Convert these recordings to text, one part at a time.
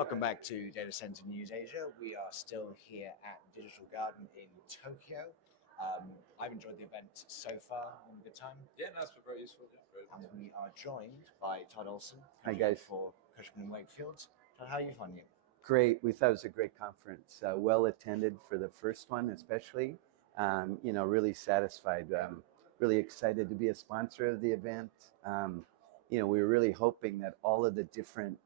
Welcome back to Data Center News Asia. We are still here at Digital Garden in Tokyo. I've enjoyed the event so far. Having a good time. Yeah, no, it's been very useful. Yeah, very And we are joined by Todd Olson, Hi, guys. for Cushman Wakefield. Todd, how are you finding it? Great. We thought it was a great conference. Well attended for the first one, especially. Really satisfied. Really excited to be a sponsor of the event. We were really hoping that all of the different,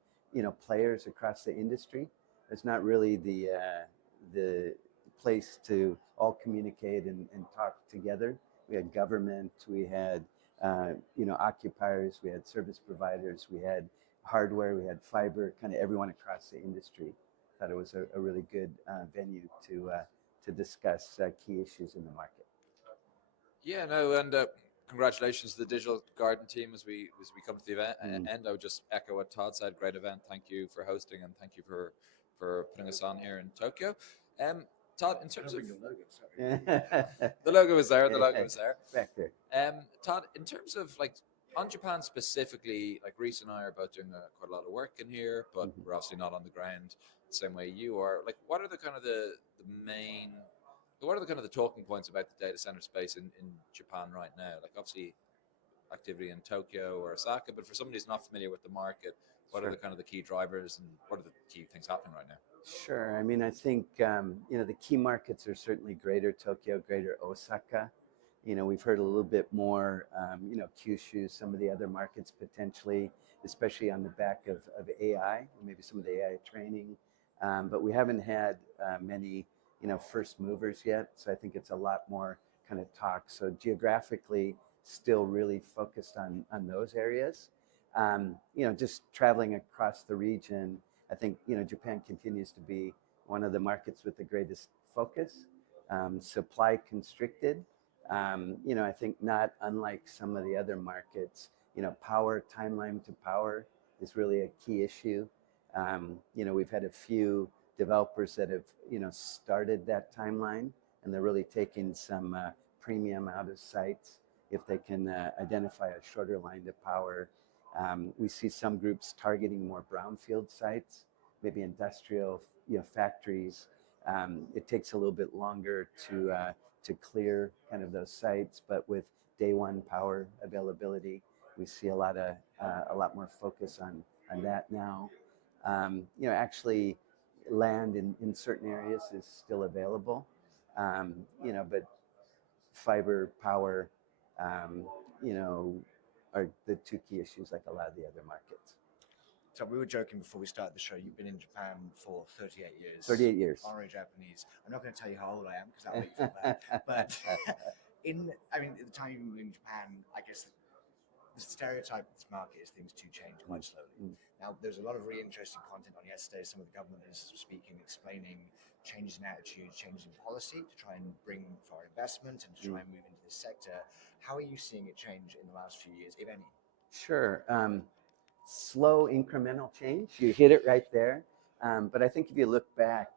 players across the industry. It's not really the place to all communicate and talk together. We had government. We had occupiers. We had service providers. We had hardware, we had fiber, kind of everyone across the industry. Thought it was a really good venue to discuss key issues in the market. Yeah, no, and congratulations to the Digital Garden team as we come to the event. And I would just echo what Todd said. Great event. Thank you for hosting and thank you for putting us on here in Tokyo. Todd, in terms of the logo was there, Back there. Todd, in terms of on Japan specifically, Rhys and I are both doing quite a lot of work in here, but we're obviously not on the ground the same way you are. What are the kind of what are the kind of the talking points about the data center space in Japan right now? Obviously activity in Tokyo or Osaka, but for somebody who's not familiar with the market, what are the kind of the key drivers and what are the key things happening right now? Sure. I mean, I think, the key markets are certainly Greater Tokyo, Greater Osaka. We've heard a little bit more, Kyushu, some of the other markets potentially, especially on the back of AI, maybe some of the AI training. But we haven't had many, first movers yet. So I think it's a lot more kind of talk. So geographically, still really focused on those areas. Just traveling across the region, I think, Japan continues to be one of the markets with the greatest focus, supply constricted. I think not unlike some of the other markets, power, timeline to power is really a key issue. We've had a few developers that have, started that timeline and they're really taking some premium out of sites if they can identify a shorter line to power. We see some groups targeting more brownfield sites, maybe industrial, factories. It takes a little bit longer to clear kind of those sites, but with day one power availability, we see a lot more focus on that now. Actually, land in certain areas is still available, but fiber, power, are the two key issues like a lot of the other markets. So we were joking before we started the show. You've been in Japan for 38 years. 38 years. Honorary Japanese. I'm not going to tell you how old I am because that'll make you feel bad. But at the time you were in Japan, I guess the stereotype of this market is things do change quite slowly. Now, there's a lot of really interesting content on yesterday. Some of the government ministers were speaking, explaining changes in attitude, changes in policy to try and bring foreign investment and to try and move into this sector. How are you seeing it change in the last few years, if any? Sure. Slow incremental change. You hit it right there. But I think if you look back,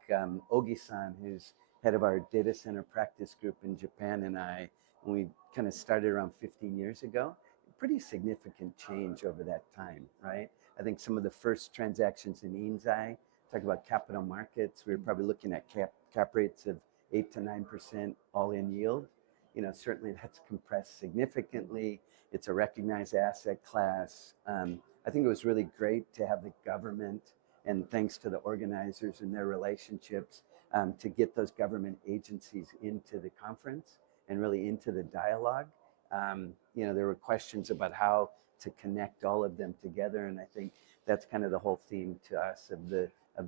Ogi-san, who's head of our data center practice group in Japan, and I, when we kind of started around 15 years ago, pretty significant change over that time, right? I think some of the first transactions in Inzai, talk about capital markets, we were probably looking at cap rates of 8 to 9% all-in yield. Certainly that's compressed significantly. It's a recognized asset class. I think it was really great to have the government, and thanks to the organizers and their relationships, to get those government agencies into the conference and really into the dialogue. There were questions about how to connect all of them together, and I think that's kind of the whole theme to us of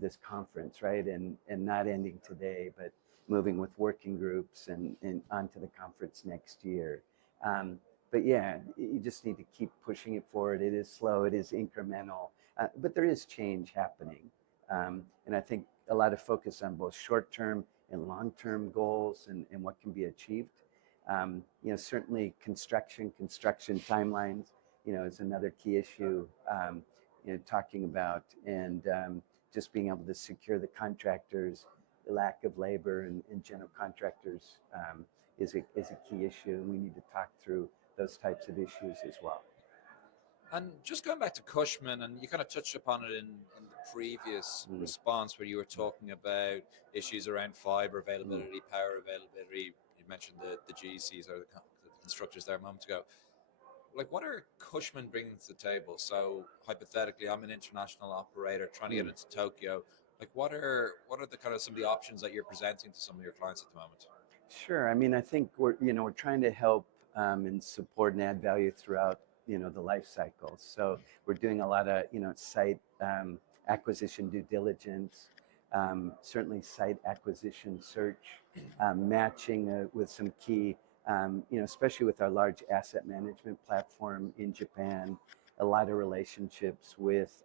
this conference, right? And not ending today, but moving with working groups and onto the conference next year. But yeah, you just need to keep pushing it forward. It is slow, it is incremental, but there is change happening. And I think a lot of focus on both short-term and long-term goals and what can be achieved. Certainly construction timelines, is another key issue, talking about, and just being able to secure the contractors, the lack of labor and general contractors is a key issue, and we need to talk through those types of issues as well. And just going back to Cushman, and you kind of touched upon it in the previous response where you were talking about issues around fiber availability, power availability. You mentioned the GCs or the constructors there a moment ago. Like, what are Cushman bringing to the table? So hypothetically, I'm an international operator trying to get into Tokyo. Like, what are the kind of some of the options that you're presenting to some of your clients at the moment? Sure. I mean, I think we're trying to help and support and add value throughout the life cycle. So we're doing a lot of site acquisition due diligence, certainly site acquisition search, matching with some key, especially with our large asset management platform in Japan. A lot of relationships with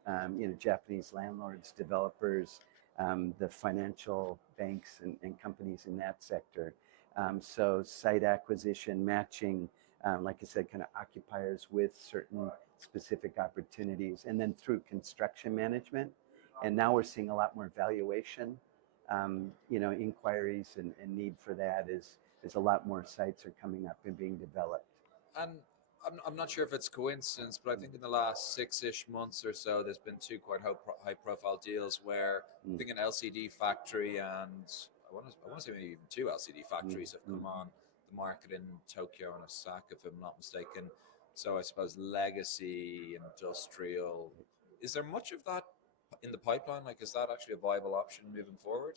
Japanese landlords, developers, the financial banks and companies in that sector. So site acquisition, matching, like I said, kind of occupiers with certain specific opportunities, and then through construction management. And now we're seeing a lot more valuation, inquiries and need for that is a lot more sites are coming up and being developed. And I'm not sure if it's coincidence, but I think in the last 6-ish months or so, there's been two quite high profile deals where I think an LCD factory and I want to say maybe even two LCD factories have come on the market in Tokyo and Osaka, if I'm not mistaken. So I suppose legacy, industrial. Is there much of that in the pipeline? Like, is that actually a viable option moving forward?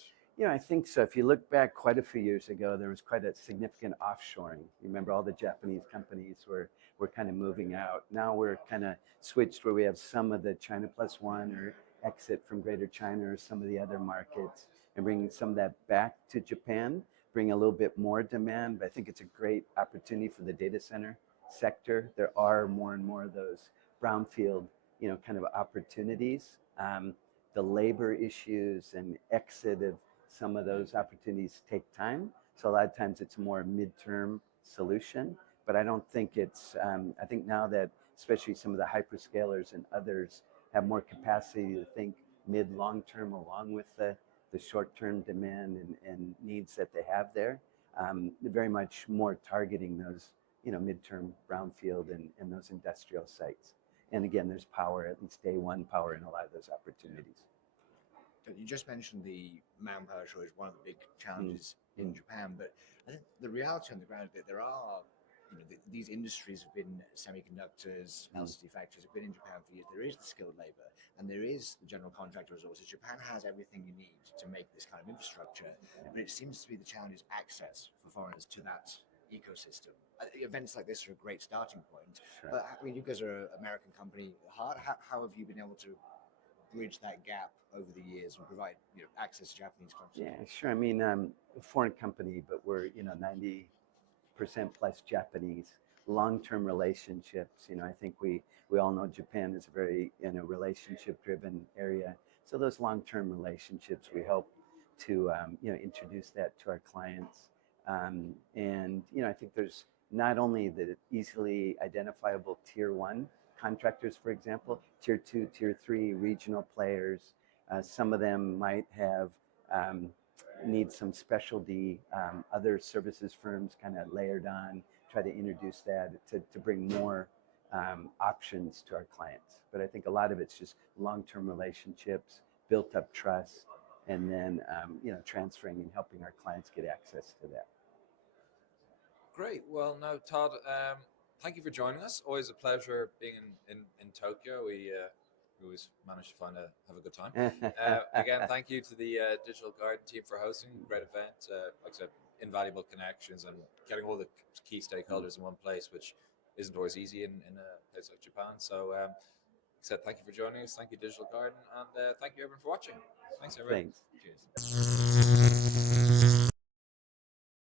I think so. If you look back quite a few years ago, there was quite a significant offshoring. You remember all the Japanese companies were kind of moving out. Now we're kind of switched where we have some of the China Plus One or exit from Greater China or some of the other markets and bringing some of that back to Japan, bring a little bit more demand. But I think it's a great opportunity for the data center sector. There are more and more of those brownfield, kind of opportunities. The labor issues and exit of some of those opportunities take time. So a lot of times it's a more midterm solution, but I don't think it's, I think now that especially some of the hyperscalers and others have more capacity to think mid, long term along with the short-term demand and needs that they have there, they're very much more targeting those, midterm brownfield and those industrial sites. And again, there's power, at least day one power in a lot of those opportunities. You just mentioned the manpower shortage, one of the big challenges in Japan, but I think the reality on the ground is that there are, these industries have been semiconductors, LCD factories have been in Japan for years. There is the skilled labor and there is the general contractor resources. Japan has everything you need to make this kind of infrastructure, but it seems to be the challenge is access for foreigners to that ecosystem. Events like this are a great starting point. Sure. But I mean, you guys are an American company. How have you been able to bridge that gap over the years and provide access to Japanese companies? Yeah, sure. I mean, a foreign company, but we're 90% plus Japanese. Long-term relationships. I think we all know Japan is a very relationship-driven area. So those long-term relationships, we hope to introduce that to our clients. And I think there's not only the easily identifiable tier one contractors, for example, tier two, tier three regional players. Some of them might have need some specialty, other services firms kind of layered on, try to introduce that to bring more options to our clients. But I think a lot of it's just long-term relationships, built up trust, and then transferring and helping our clients get access to that. Great. Well, no, Todd, thank you for joining us. Always a pleasure being in Tokyo. We always manage to have a good time. Again, thank you to the Digital Garden team for hosting. Great event. Like I said, invaluable connections and getting all the key stakeholders in one place, which isn't always easy in a place like Japan. So, like I said, thank you for joining us. Thank you, Digital Garden. And thank you, everyone, for watching. Thanks, everyone. Thanks. Cheers.